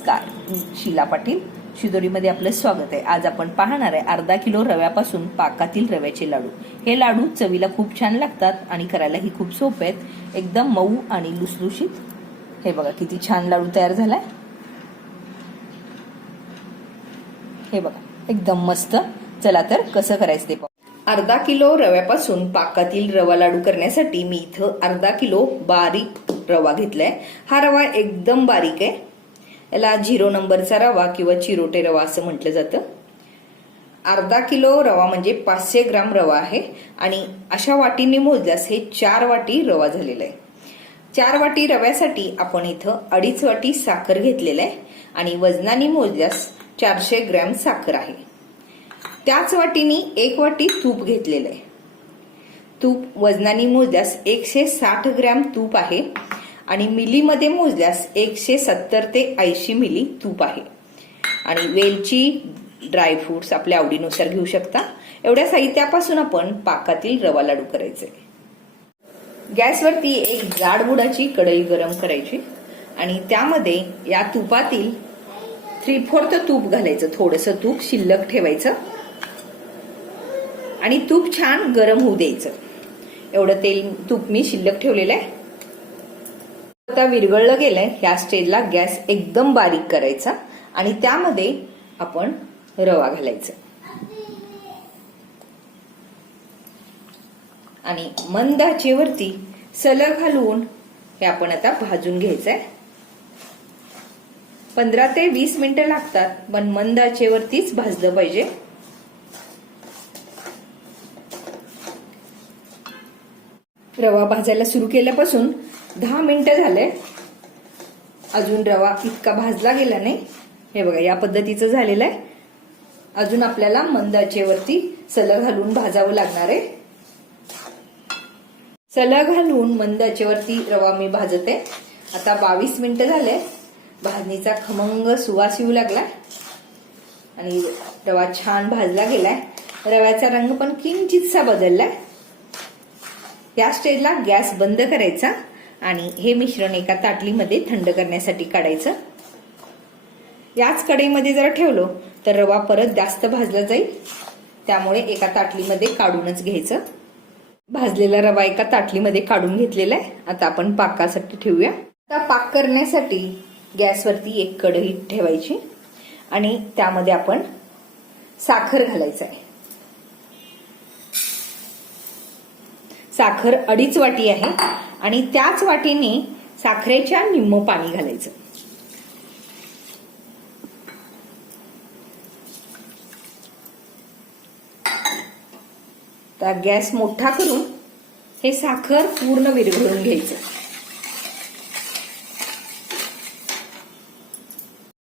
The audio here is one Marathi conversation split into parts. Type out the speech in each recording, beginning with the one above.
नमस्कार मी शीला पाटील. शिदोरीमध्ये आपलं स्वागत आहे. आज आपण पाहणार आहे अर्धा किलो रव्यापासून पाकातील रव्याचे लाडू. हे लाडू चवीला खूप छान लागतात आणि करायलाही खूप सोपे आहेत. एकदम मऊ आणि लुसलुशीत. हे बघा किती छान लाडू तयार झालाय. हे बघा एकदम मस्त. चला तर कसं करायचं ते पाहू. अर्धा किलो रव्यापासून पाकातील रवा लाडू करण्यासाठी मी इथं अर्धा किलो बारीक रवा घेतलाय. हा रवा एकदम बारीक आहे. याला झिरो नंबरचा रवा किंवा चिरोटे रवा असं म्हटलं जातं. अर्धा किलो रवा म्हणजे पाचशे ग्राम रवा आहे आणि अशा वाटीने मोजल्यास हे चार वाटी रवा झालेला आहे. चार वाटी रव्यासाठी आपण इथं अडीच वाटी साखर घेतलेलं आहे आणि वजनाने मोजल्यास चारशे ग्रॅम साखर आहे. त्याच वाटीने एक वाटी तूप घेतलेलं आहे. तूप वजनाने मोजल्यास एकशे साठ ग्रॅम तूप आहे. आणि मिलीमध्ये मोजल्यास एकशे सत्तर ते ऐंशी मिली तूप आहे. आणि वेलची ड्रायफ्रुट्स आपल्या आवडीनुसार घेऊ शकता. एवढ्या साहित्यापासून आपण पाकातील रवा लाडू करायचे. गॅसवरती एक जाडबुडाची कढई गरम करायची. आणि त्यामध्ये या तुपातील थ्री फोर्थ तूप घालायचं. थोडंसं तूप शिल्लक ठेवायचं. आणि तूप छान गरम होऊ द्यायचं. एवढं तेल तूप मी शिल्लक ठेवलेलं आहे. आता विरघळलं गेलंय. ह्या स्टेजला गॅस एकदम बारीक करायचा आणि त्यामध्ये आपण रवा घालायचा. आणि मंद आचेवरती सलग हलवून हे आपण आता भाजून घ्यायचंय. पंधरा ते वीस मिनिटं लागतात पण मंद आचेवरतीच भाजलं पाहिजे. रवा भाजायला सुरू केल्यापासून दहा मिनिटं झाले. अजून रवा इतका भाजला गेला नाही. हे बघा या पद्धतीचं झालेलं आहे. अजून आपल्याला मंदाचेवरती सलग घालून भाजावं लागणार आहे. सलग घालून मंदाचेवरती रवा मी भाजते. आता बावीस मिनिटं झाले. भाजणीचा खमंग सुवास येऊ लागला आणि रवा छान भाजला गेलाय. रव्याचा रंग पण किंचितसा बदललाय. या स्टेजला गॅस बंद करायचा आणि हे मिश्रण एका ताटलीमध्ये थंड करण्यासाठी काढायचं. याच कढईमध्ये जर ठेवलो तर रवा परत जास्त भाजला जाईल. त्यामुळे एका ताटलीमध्ये काढूनच घ्यायचं. भाजलेला रवा एका ताटलीमध्ये काढून घेतलेला आहे. आता आपण पाकासाठी ठेवूया. आता पाक करण्यासाठी गॅसवरती एक कढई ठेवायची आणि त्यामध्ये आपण साखर घालायचं आहे. साखर अडीच वाटी आहे आणि त्याच वाटीने साखरेच्या निम्म पाणी घालायचं. तर गॅस मोठा करून हे साखर पूर्ण विरघळून घ्यायचं.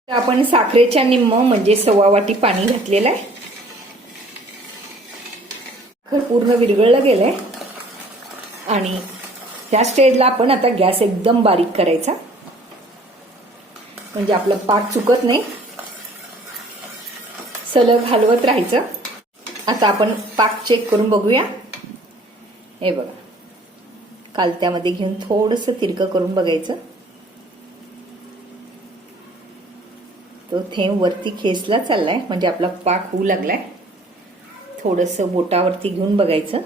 आपण साखरेच्या निम्म म्हणजे सव्वा वाटी पाणी घातलेलं आहे. साखर पूर्ण विरघळलं गेलंय. आणि त्या स्टेजला आपण आता गॅस एकदम बारीक करायचा. म्हणजे आपलं पाक चुकत नाही. सलग हलवत राहायचं. आता आपण पाक चेक करून बघूया. हे बघा. कालत्यामध्ये घेऊन थोडस तिरकं करून बघायचं. तो थेंब वरती खेचला चाललाय. म्हणजे आपला पाक होऊ लागलाय. थोडस बोटावरती घेऊन बघायचं.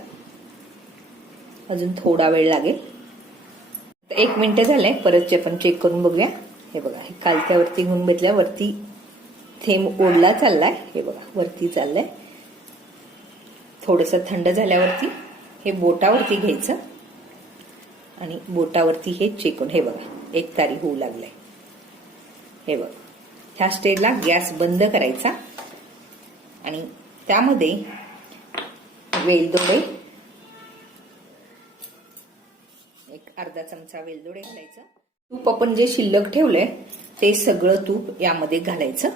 अजून थोडा वेळ लागेल. एक मिनिट झालंय परत आपण चेक करून बघूया. हे बघा हे कालत्यावरती घेऊन बघितल्या वरती थेंब ओढला चाललाय. हे बघा वरती चाललाय. थोडस थंड झाल्यावरती हे बोटावरती घ्यायचं. आणि बोटावरती हे चेकून हे बघा एक तारी होऊ लागलाय. हे बघा ह्या स्टेजला गॅस बंद करायचा. आणि त्यामध्ये वेलदोडे अर्धा चमचा वेलदोडे घालायचं. तूप आपण जे शिल्लक ठेवलंय ते सगळं तूप यामध्ये घालायचं.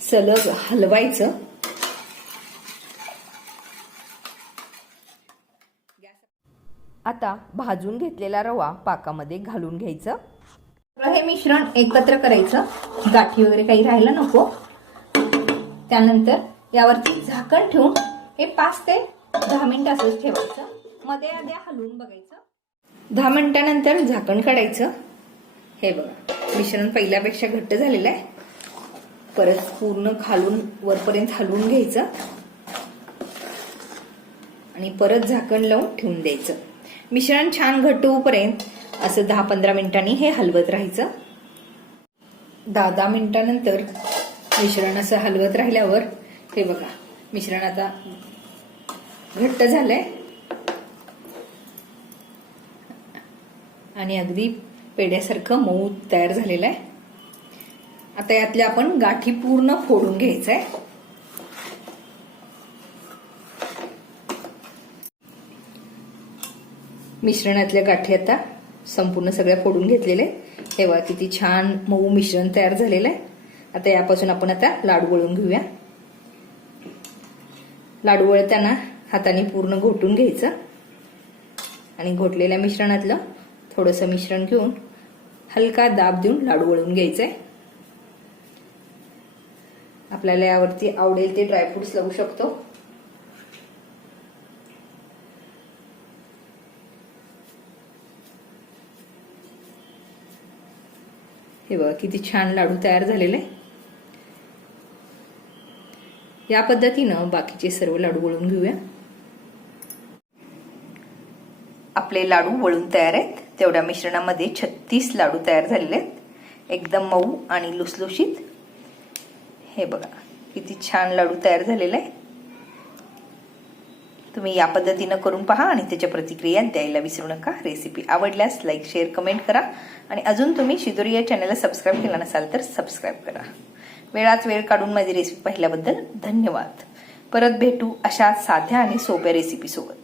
सलग हलवायचं. आता भाजून घेतलेला रवा पाकामध्ये घालून घ्यायचं. हे मिश्रण एकत्र करायचं. गाठी वगैरे काही राहायला नको. त्यानंतर यावरती झाकण ठेवून हे पाच ते दहा मिनिट असंच ठेवायचं. मध्ये आधी हलवून बघायचं. दहा मिनिटानंतर झाकण काढायचं. हे बघा मिश्रण पहिल्यापेक्षा घट्ट झालेलं आहे. परत पूर्ण खालून वरपर्यंत हलवून घ्यायचं. आणि परत झाकण लावून ठेवून द्यायचं. मिश्रण छान घट्ट होऊपर्यंत असं दहा पंधरा मिनिटांनी हे हलवत राहायचं. दहा दहा मिनिटानंतर मिश्रण असं हलवत राहिल्यावर हे बघा मिश्रण आता घट्ट झालंय. आणि अगदी पेड्यासारखं मऊ तयार झालेलं आहे. आता यातल्या आपण गाठी पूर्ण फोडून घ्यायचं आहे मिश्रणातल्या गाठी आता संपूर्ण सगळ्या फोडून घेतलेले आहेत. हे बघा किती छान मऊ मिश्रण तयार झालेलं आहे. आता यापासून आपण आता लाडू वळून घेऊया. लाडू वळताना हाताने पूर्ण घोटून घ्यायचं. आणि घोटलेल्या मिश्रणातलं थोडंसं मिश्रण घेऊन हलका दाब देऊन लाडू वळून घ्यायचं आहे आपल्याला यावरती आवडेल ते ड्रायफ्रुट्स लावू शकतो. हे बघा किती छान लाडू तयार झालेले. आहे या पद्धतीनं बाकीचे सर्व लाडू वळून घेऊया. आपले लाडू वळून तयार आहेत. तेवढ्या मिश्रणामध्ये छत्तीस लाडू तयार झालेले आहेत. एकदम मऊ आणि लुसलुशीत. हे बघा किती छान लाडू तयार झालेले आहे तुम्ही या पद्धतीनं करून पहा आणि त्याच्या प्रतिक्रिया द्यायला विसरू नका. रेसिपी आवडल्यास लाईक शेअर कमेंट करा. आणि अजून तुम्ही शिदोरी या चॅनलला सबस्क्राईब केला नसाल तर सबस्क्राईब करा. वेळात वेळ काढून माझी रेसिपी पाहिल्याबद्दल धन्यवाद. परत भेटू अशा साध्या आणि सोप्या रेसिपीसोबत